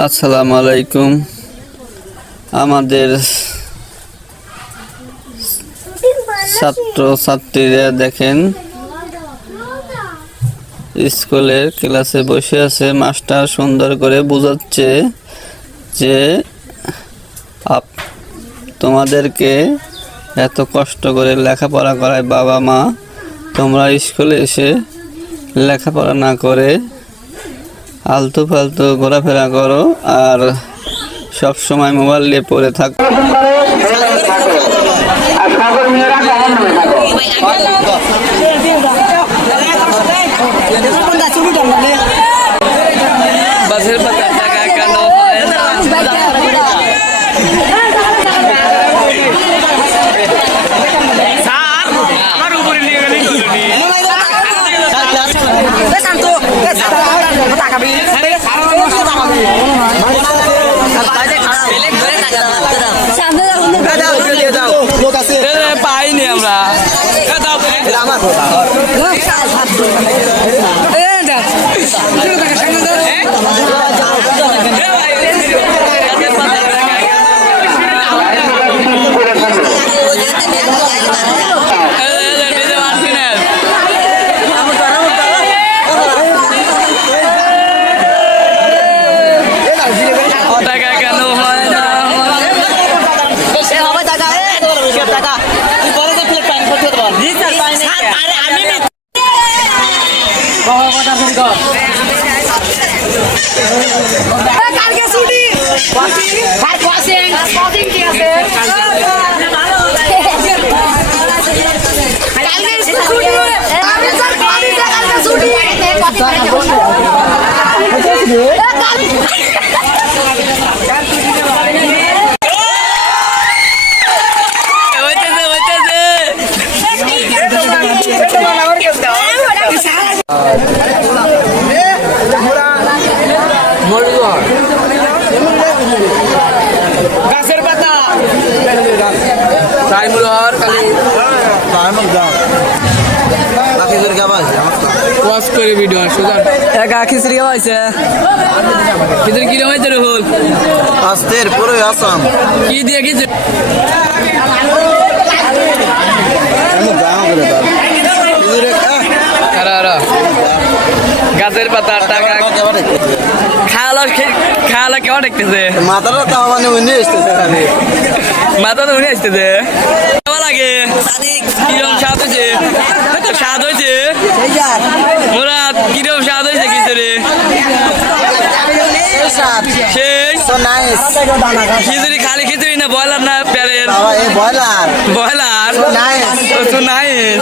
আসসালামু আলাইকুম। আমাদের ছাত্র ছাত্রীরা দেখেন, স্কুলের ক্লাসে বসে আছে, মাস্টার সুন্দর করে বোঝাচ্ছে যে আপ, তোমাদেরকে এত কষ্ট করে লেখাপড়া করায় বাবা মা, তোমরা স্কুলে এসে লেখাপড়া না করে আলতু ফালতু ঘোরাফেরা করো আর সব সময় মোবাইল নিয়ে পড়ে থাকো আর সকল মেয়েরা কেমন হয়ে থাকো বাসের পাতা টাকা কেন হয় না পাইনি আমরা টাকা কালকে ছুটি আর ক্রসিং ক্রসিং কি আছে কালকে ছুটি আমি স্যার কলেজে কালকে ছুটি হইতেছে হইতেছে গাছের পাতা সাইমুল হর খালি ওয়াশ করে ভিডিও সুগার একা খিচড়ি হয়েছে খিচড়ি কিরম হয়েছে রুহুল আস্তের পুরো আসাম। কি দিয়ে খিচড়ি গাছের পাতা টাকা। খাওয়ালো খাওয়ালো কেমন দেখতেছে? মাথাটা তাও মানে উনি এসতেছে খালি। মাথা তো উঠে আসতেছে। কেমন লাগে কিরম স্বাদ হয়েছে স্বাদ হয়েছে মুরাদ কিরম স্বাদ হয়েছে খিচুড়ি শেষ খিচুড়ি খালি খিচুড়ি না বয়লার না প্যারের এই ব্রয়লার। বয়লার. নাইস